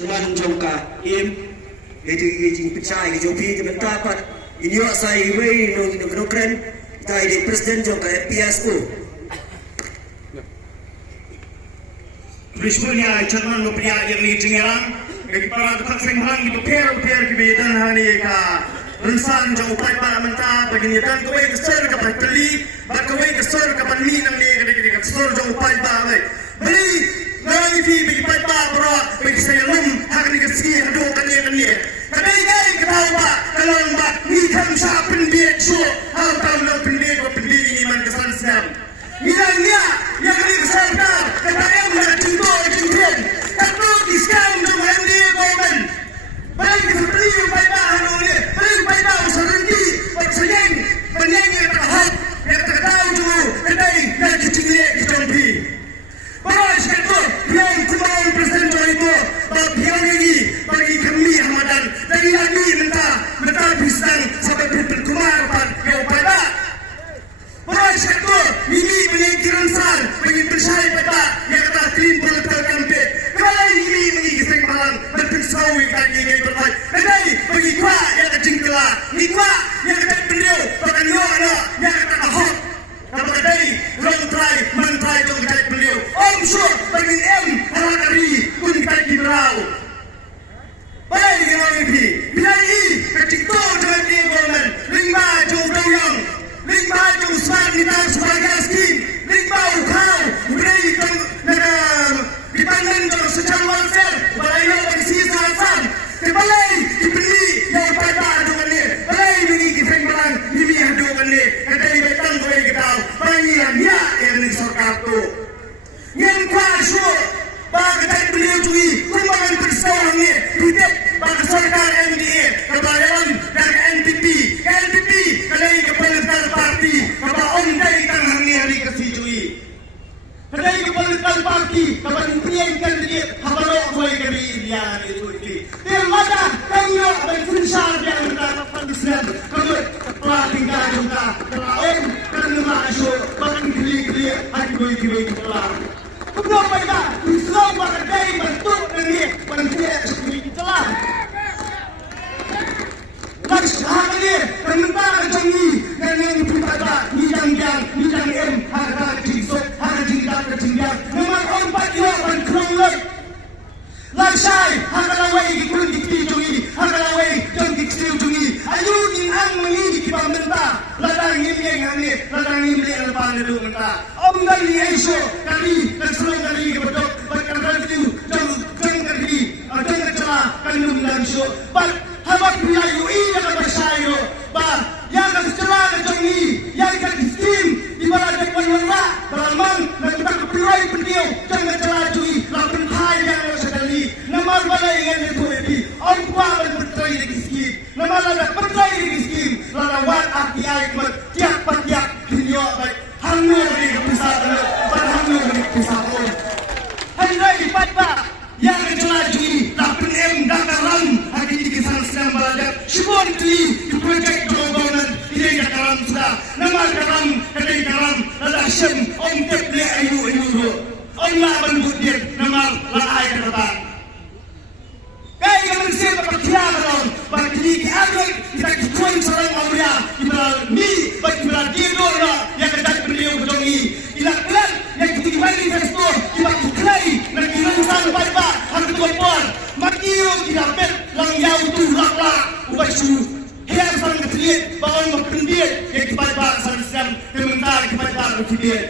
Seman jongka im itu jing percaya jopi di mentapat ini asai way no keren kita di presiden jongka PSO Bismillah chairman lo pria yang ni tinggalan bagi para tukang senghalang itu per kebetulan hari ka Rensan jauh pai para menta bagi ni dan kau kesor ka peli bak kau kesor ka panmi nang ni ke kesor jauh pai ba beli Nari fi bagi pai ba bro bagi saya lum hak ni kesi ado kan ni kadai kau ba kalau ba ni kan sa pendiet so hal tahu lo pendiet ini man kesan siam Misalnya, yang ini kesantar, kata yang bercinta cincin, kata diskam dengan dia korban. Baik seperti yang pada hari ini, baik pada serenti, bersenyum, penyeng yang terhad, yang tertahu dulu, kedai dan cicingnya di Jombi. Baik sektor, yang kembali Presiden Jokowi, bagian ini bagi kami Ramadan, dari lagi minta pisang sampai berkumar pada pada. Baik sektor, ini penyikiran sal, bagi persai pada yang kata clean political campaign. Kalau ini bagi kisah malam, berpensawi kaki gay berbaik. Kedai bagi kuah yang kecingkela, ni kuah yang kata beliau, bahkan no yang kata ahok. Kalau kedai, long try, man try jom kedai beliau. Om syur, bagi harakari, kun kaki berau. Baik yang ini, bila ini kecingkau jangan dia golman, lima jom doyong. Lima jom swab ni tahu sebagai skin. Lima ukau, beri dipandang jom secara welfare. Balai bagi sisa alasan. Balai dibeli yang pada aduan ni. Balai bagi kifeng balang ini aduan ni. Kedai betang boleh kita tahu. Bagi yang yang ni sorkar tu. Yang kuasa, bagi kedai beliau curi. Kumpulan persoalan ni. Tidak bagi sorkar MDA. Kebayaran dari NPP. NPP kedai kepolisian parti. Kata ondai tangan ni hari kesijui. Kedai kepolisian parti. Kata impian kandidate. Habalok boleh kami lihat itu. Dia mana kanyok dan funsal yang mendapatkan Islam. Kalau pelatihan juga. Kalau kerana masuk. Bahkan geli-geli. Hati boleh kelar. Kemudian mereka Islam kedai bentuk ini. Bentuk seperti itulah. Hari ini tentang janji dan yang berkata ni jang harga kecil harga tinggal memang empat dia berkerumun langsai harga lawai kurun dikijungi harga lawai jang dikijungi ayu ni ang mengi kita minta ladang ini yang lepas itu minta dan ni isu kali dan seluruh kali kebetul bahkan review jang celah kandung dan show Habat Melayu yang bersayo, yang celah kejongi, yang kiskim di mana ada penyerah, beramang dan kita kepirai pendiu, jangan celah cui, lapan hai yang sekali, nama balai yang itu ini, orang dan bercerai di kiskim, nama lada bercerai di kiskim, lada wat arti ayat tiap patiak dunia baik, hangur di kepisah, hangur di kepisah pun, hari lagi pada yang celah cui, lapan dakaran. Sedang belajar Syibon Kli di projek Jogonan ini karam sudah nama karam kedai karam adalah Syem Om Teple Ayu Om lah bentuk dia nama lahai kedepan kaya yang bersih berpercaya dalam bagi keadaan kita kikuan serang Aulia kita ni bagi dia doa yang kedai beliau berjongi ilah kelan yang ketiga manifesto kita kuklai dan kirangsan baik-baik harga tuan Makiyo kinapit lang yaw tu lakla ubay su hiyang sa mga katilit bawang magpindiit yung kipalbak sa Islam kementar kipalbak magpindiit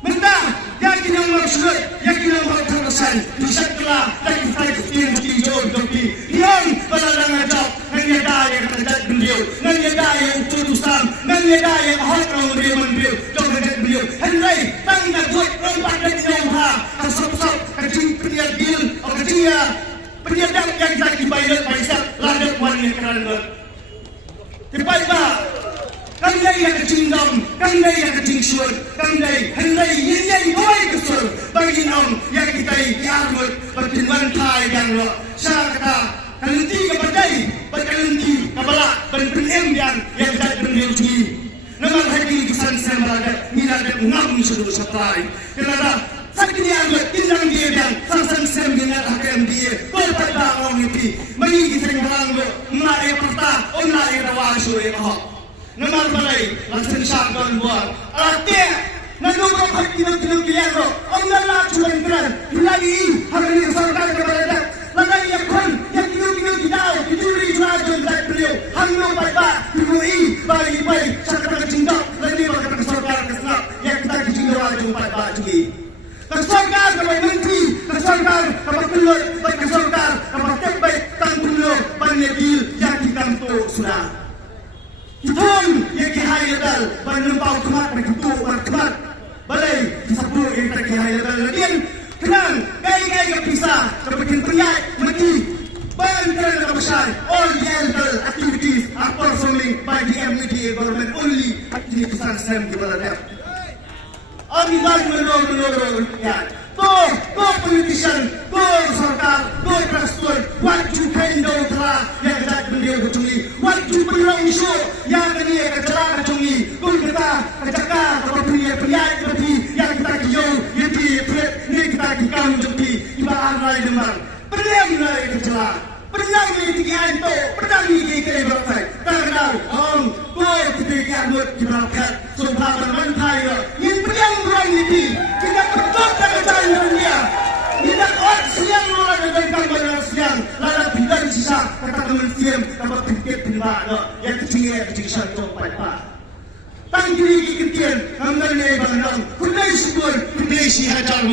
Menta yang kinang magsulat yang kinang magtarasan tusat kala lagi tayo kutin matiyon dopi hiyang palalang ajak nangyadaya katagat beliau nangyadaya utudusan nangyadaya ahok ng beliau jom katagat beliau henry tanggal duit rompak dan nyawha kasap-sap kacing penyiar bil o kacing penyiar yang kita dibayar paisap ladak wani kerana tipai ba kandai yang kacingam kandai yang kacingsuan kandai henry yang boy kesur bagi nom yang kita diarmut bertinwan thai yang lo syakata kalenti kepadai berkalenti kabala berpenem yang tidak berdiri nama lagi kisan sembaga nilai ngam sudah supply kerana sakit yang tinang dia dan sang sem dengan akan dia itu mari kita berang lo mari perta mari rawal suwe kah nama balai langsung syangkan buat artinya nanu kau kini kilian lo orang nak cuma keren lagi hari ini sarkar kepada lagi yang kini kita dicuri jual jual beliau hangu baik dibui balik sarkar kecingkap lagi berkata sarkar kesenap yang kita kecingkap jual baik juga Kesarkar kepada menteri, kesarkar kepada keluar, baik kesarkar kepada terbaik tanggungan banyak deal yang dikantor sudah. Itun yang kihayadal banyak pau kemat berkutu berkemat balai disebut yang tak kihayadal lagian kenang gaya kepisah kepada pria mati banyak besar all illegal activities are performing by the MNDA government only activities are same di bawah. Ami bagi menurut ya. Go politician, go sarkar, go pastor. What you kind of telah yang kita beliau kecungi. What you belong isu yang ini ketelah kecungi. Go kita kecakar kepada pria seperti yang kita kiyau, yang ini kita kikam jumpi. Iba anai demam. Pernah mulai kecelah. Pernah mulai tigaan to. Pernah mulai kiri berfai. Terkenal. Go kita kiamut kibarkat. Subhanallah mantai lo. Ini kita berkata kepada dunia kita kuat siang orang dengan kamera siang lalu bidang sisa kata kementerian dapat pikir pribadi yang kecil satu pada tangkiri kekitian kamera ni bandang kudai subur kudai si hajar